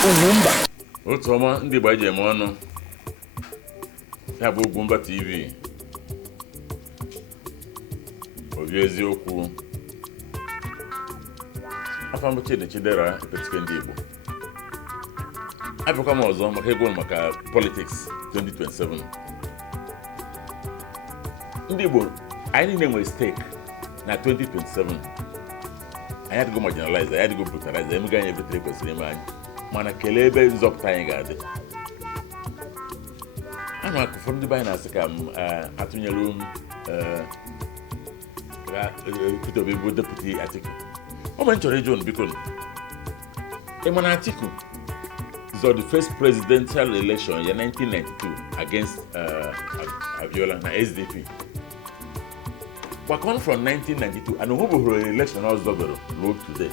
UGWUMBA. Otu ọma ndị Igbo ji eme ọnụ ya bụ UGWUMBA TV. Obi eziokwu. Afọ mbụ Chidera Epetike ndị Igbo. Abịakwa m ọzọ maka egwu maka politics 2027. Ndị Igbo anyị niile nwere stake na 2027. Anyị adịgo marginalize, anyị adịgo brutalize, emega anyị ebetere kwesịrị ime anyị. Mana kelee ebe nzọpụta anyị ga-adị. A na ụfọdụ ndị be anyị na-asị ka m atụnyere Peter Obi bụ deputy Atiku. Ọ ma nchọrọ ịjụ biko. Ị ma na Atiku zọ the first presidential election in 1992 against Abiola na SDP. But on from 1992 and who bụ election ọzọ bụrụ ruo today.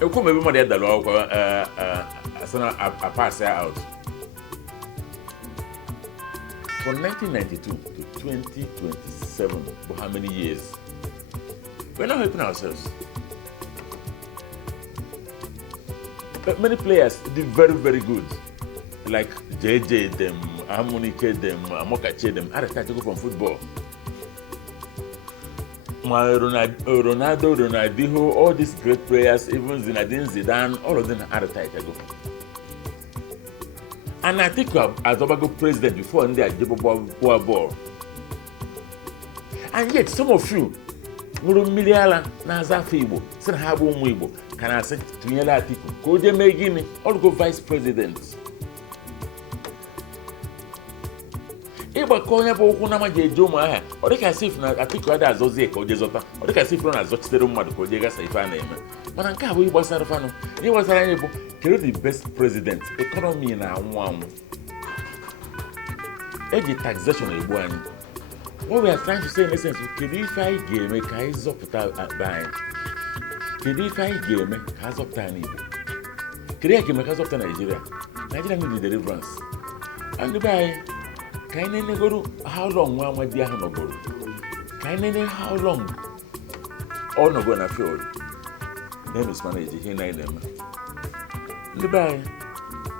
Ekwu mebe mmadụ ya dalụ akwụkwọ asana a pass out. From 1992 to 2027, for how many years? We're not helping ourselves. But many players did very, very good. Like JJ them, Amunike them, Amokache them, I retired to go from football. Ronaldo, Ronaldinho, all these great players, even Zinedine Zidane, all of them are retired to go. And I think as Obago president before in the IGBO ball. And yet some of you, Miliala, Naza Fibo, Senhabo Mwibo, can I say to Yela Atiku, Koje Megini, all go vice presidents. Eba konya po kuna Joma, or they can see if Atiku had as Oze or Jezota, or they can see from as Zochero Mad Kojega Saifane. Mananka, we was Sarfano, he was able to the best president, economy in our one. Every taxation is one. What we are trying to say in essence, if I game a case of buying, if I game a case of Tani, Korea came a case of Nigeria. Nigeria need the deliverance. And the buy, can I go how long one might be a no go? Can I how long? All no gonna feel. Name is managed here, them. The buy,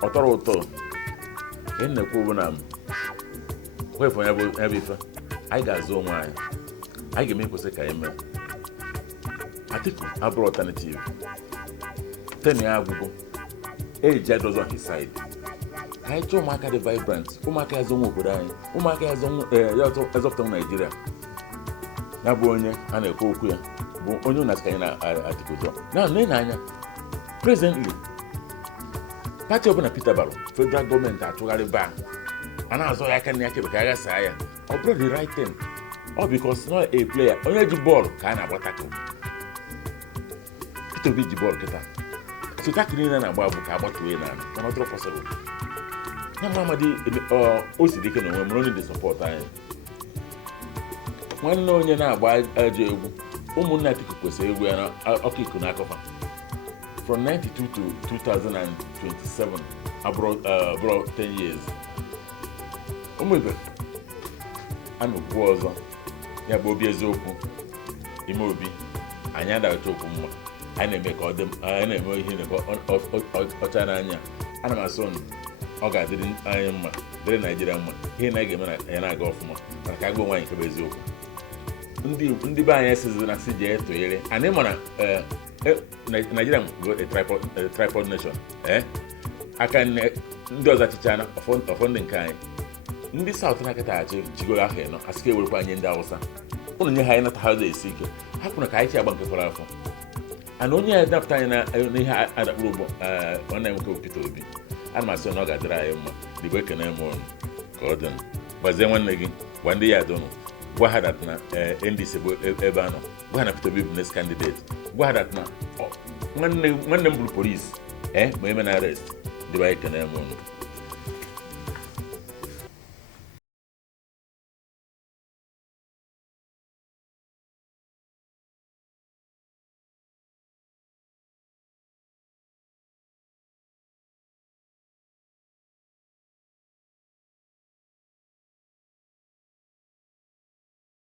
Otoro, in the Kubunam. Where for every I got so mine. I can make a second. Atiku, I brought alternative. 10 years ago, a judge was on his side. I told Maka the vibrant, Umaka has own wood, Umaka has own as of Nigeria. Nabonia and a Kokuya, Onyonaskana Atiku. Now, Nenanya, presently, Party open a Peterborough, federal government at Tugariba. And I saw I can make a say, or brought the right thing, or because not a player, only the ball can have attack. It will be the ball, so tackling and about to win and not possible. Now, Mamma, also they can running the support. One no, you're not by Atiku say we are okay. From 92 to 2027, I brought 10 years. Umwebe anu gwozo ya bụ obi eziokwu ime obi anyị adaghị okwu mma anyị na-eme ka ọ dị anyị na-eme ihe ọcha n'anya ana m asọ ọ ga-adịrị anyị mma dịrị Naịjirịa mma ihe na ga-eme na ya na-aga ọfụma maka agụ nwaanyị nke bụ eziokwu ndị be anyị esizi na si jee tụnyere anyị mana Nigeria go a tripod nation aka ndị ọzọ achịchana ọfọ ndị nke anyị ndị South na-akata achị chigoro ahụ nọ asị ka ewerekwa anyị ndị Hausa ụnụ nye ha anyị nata ha ụzọ esi ike hapụ na ka anyị chi agba nke fọrọ afọ ana onye ya dapụta anyị na ihe adakpụrụ ụgbọ nwanne nwoke Peter Obi ana m asị na ọ ga-adịrị anyị mma dịbụ ekene m ọnụ ka ọ dị gbazie nwanne gị gwa ndị ya adọnụ gwa ha dat na NDC bụ ebe anọ gwa ha na Peter Obi bụ next candidate gwa ha dat na nwanne m bụrụ polisi ma eme na arrest dịbụ ekene m ọnụ